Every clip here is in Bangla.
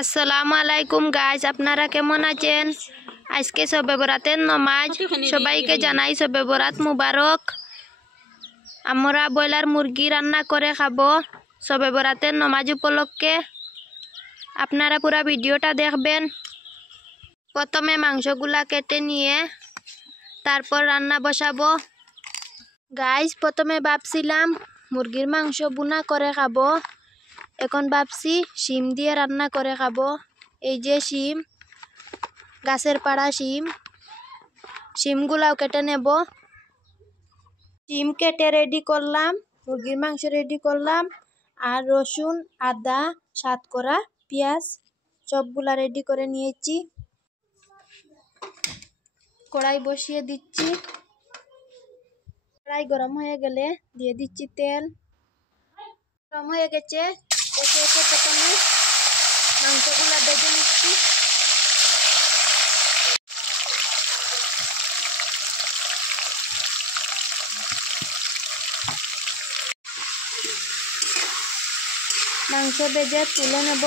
আসসালামু আলাইকুম গাইস, আপনারা কেমন আছেন? আজকে শবে বরাতের নামাজ, সবাইকে জানাই শবে বরাত মুবারক। আমরা ব্রয়লার মুরগি রান্না করে খাবো শবে বরাতের নামাজ উপলক্ষে। আপনারা পুরো ভিডিওটা দেখবেন। প্রথমে মাংসগুলা কেটে নিয়ে তারপর রান্না বসাবো। গাইস, প্রথমে ভাবছিলাম মুরগির মাংস বুনা করে খাবো, এখন ভাবছি শিম দিয়ে রান্না করে খাবো। এই যে শিম, গাছের পাড়া শিম, শিমগুলাও কেটে নেব। শিম কেটে রেডি করলাম, মুরগির মাংস রেডি করলাম, আর রসুন, আদা, সাত করা পেঁয়াজ সবগুলা রেডি করে নিয়েছি। কড়াই বসিয়ে দিচ্ছি। কড়াই গরম হয়ে গেলে দিয়ে দিচ্ছি তেল। গরম হয়ে গেছে, একে একে প্রথমে মাংসগুলা ভেজে নিচ্ছি। মাংস ভেজে তুলে নেব।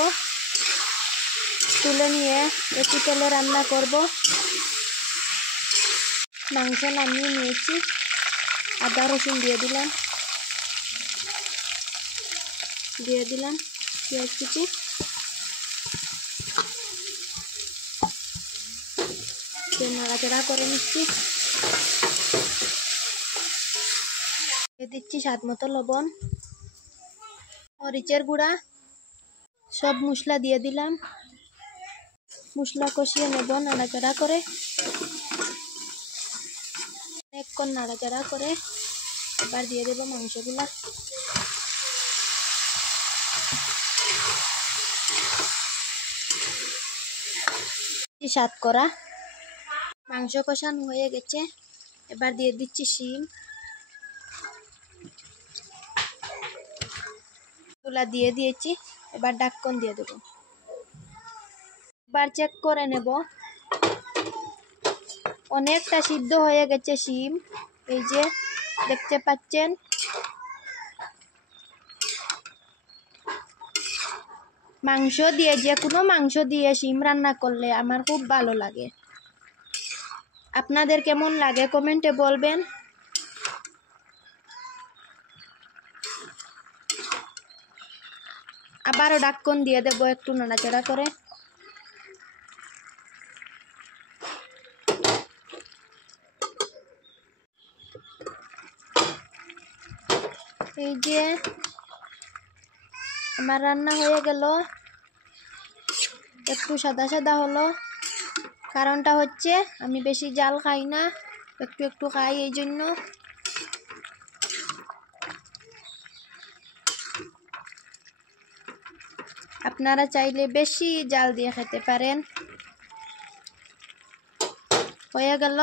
তুলে নিয়ে একটু তেলে রান্না করব। মাংস নামিয়ে নিয়েছি, আদা রসুন দিয়ে দিলাম পেঁয়াজ কুচি, নাড়াচাড়া করে নিচ্ছি। দিয়ে দিচ্ছি স্বাদ মতো লবণ, মরিচের গুঁড়া, সব মশলা দিয়ে দিলাম। মশলা কষিয়ে নেব নাড়াচাড়া করে। অনেকক্ষণ নাড়াচাড়া করে এবার দিয়ে দেব মাংসগুলা। সাত করা মাংস কষানো হয়ে গেছে, এবার দিয়ে দিচ্ছি শিম গুলা দিয়ে দিয়েছি। এবার ঢাকন দিয়ে দেব। এবার চেক করে নেব। অনেকটা সিদ্ধ হয়ে গেছে শিম, এই যে দেখতে পাচ্ছেন। মাংস দিয়ে, যে কোনো মাংস দিয়ে শিম রান্না করলে আমার খুব ভালো লাগে। আপনাদের কেমন লাগে কমেন্টে বলবেন। আবারও ঢাকন দিয়ে দেব একটু নাড়াচাড়া করে। এই যে আমার রান্না হয়ে গেল। একটু সাদা সাদা হলো, কারণটা হচ্ছে আমি বেশি জাল খাই না, একটু একটু খাই, এই জন্য। আপনারা চাইলে বেশি জাল দিয়ে খেতে পারেন। হয়ে গেল।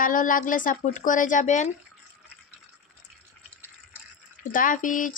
ভালো লাগলে সাপোর্ট করে যাবেন। খুদা হাফিজ।